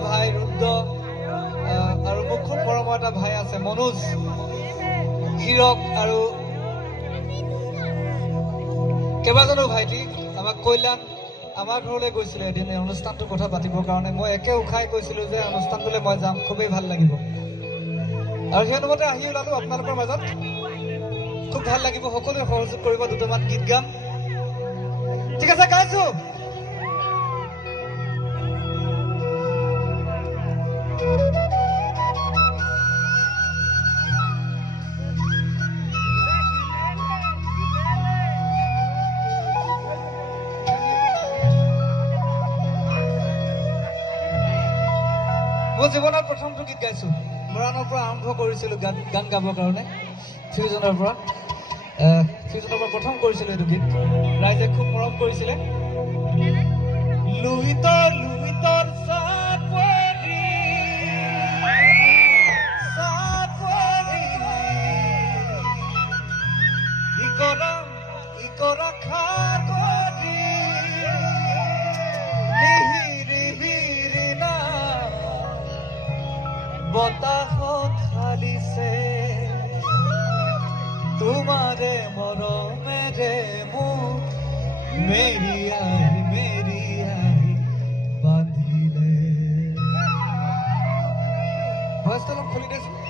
ভাই ৰুদ্ৰ আৰু মোৰ খুব মৰমৰ এটা ভাই আছে মনোজ হীৰক আৰু কেইবাজনো ভাইটি আমাক কল্যাণ আমাৰ ঘৰলৈ গৈছিলে এদিন এই অনুষ্ঠানটোৰ কথা পাতিবৰ কাৰণে মই একে উখাই কৈছিলোঁ যে অনুষ্ঠানটোলৈ মই যাম খুবেই ভাল লাগিব আৰু সেই অনুমতে আহি ওলালোঁ আপোনালোকৰ মাজত খুব ভাল লাগিব সকলোৱে সহযোগ কৰিব দুটামান গীত গাম ঠিক আছে গাইছোঁ মই জীৱনৰ প্ৰথমটো গীত গাইছোঁ মৰাণৰ পৰা আৰম্ভ কৰিছিলোঁ গান গাবৰ কাৰণে ফিউজনৰ পৰা প্ৰথম কৰিছিলোঁ এইটো গীত ৰাইজে খুব মৰম কৰিছিলে লুইতৰ ইকৰা খাগৰি বতাহত হালিছে তোমাৰে মৰমেৰে মোক মেৰিয়াই বান্ধিলে ভইচটো অলপ খুলি দিছোঁ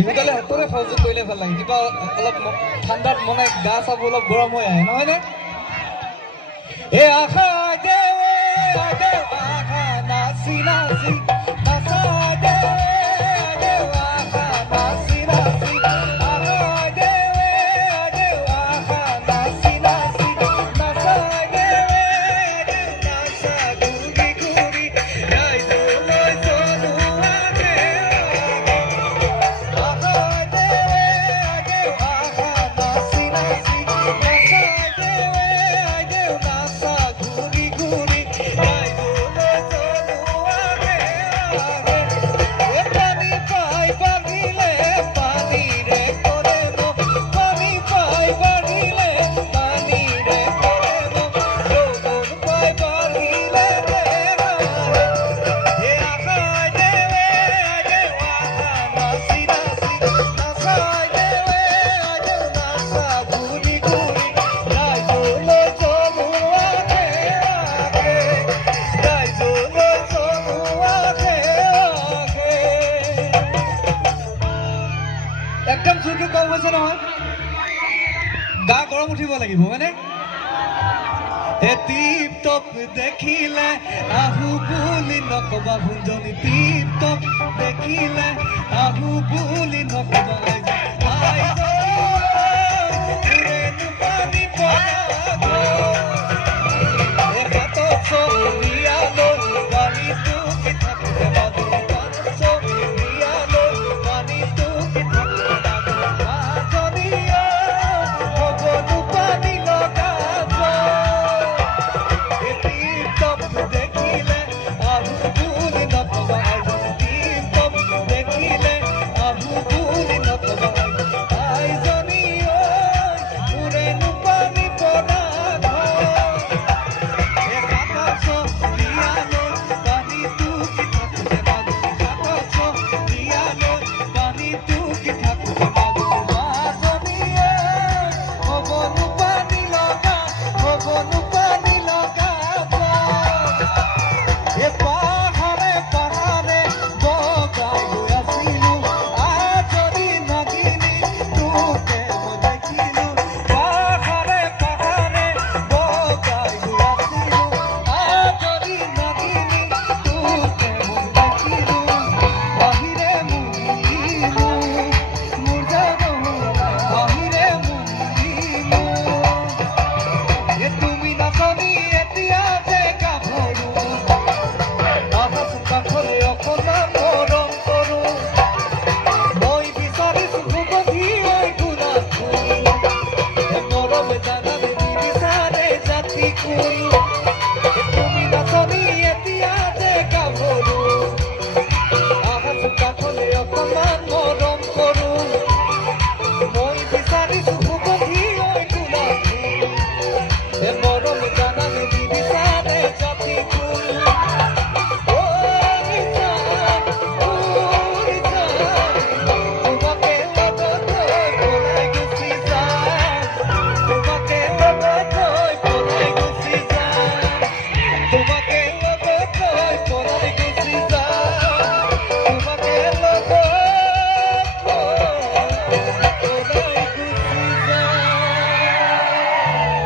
বিহুকালে সকলোৱে সহযোগ কৰিলে ভাল লাগে কিবা অলপ ঠাণ্ডাত মানে গা চাবোৰ অলপ গৰম হৈ আহে নহয়নে এ আশা দেৱে দেৱ আশা নাচি নাচি নাচা দেৱে দেৱ আশা নাচি নাচি আশা দেৱে দেৱ আশা নাচি নাচি নাচা দেৱে দেৱ নাচা ঘূৰি ঘূৰি ৰাইজলৈ জনোৱাকে আশা দেৱে দেৱ আশা নাচি নাচি নাচা দেৱে দেৱ নাচা ঘূৰি ঘূৰি ৰাইজলৈ জনোৱাকে এ পানী পাই বাঢ়িলে পানীৰে কৰে মোক পানী পাই বাঢ়িলে পানীৰে কৰে মোক যৌৱন পাই বাঢ়িলে দেৱাৰে এ আশা দেৱে দেৱ আশা নাচি নাচি নাচা দেৱে দেৱ নাচা ঘূৰি ঘূৰি ৰাইজলৈ জনোৱাকে ৰাইজলৈ জনোৱাকে একদম চুৰটো কম হৈছে নহয় গা গৰম উঠিব লাগিব হয়নে হে টিপ টপ দেখিলে আহু বুলি নকবা ভুঞ্জনি টিপ টপ দেখিলে আহু বুলি নকবা আইজো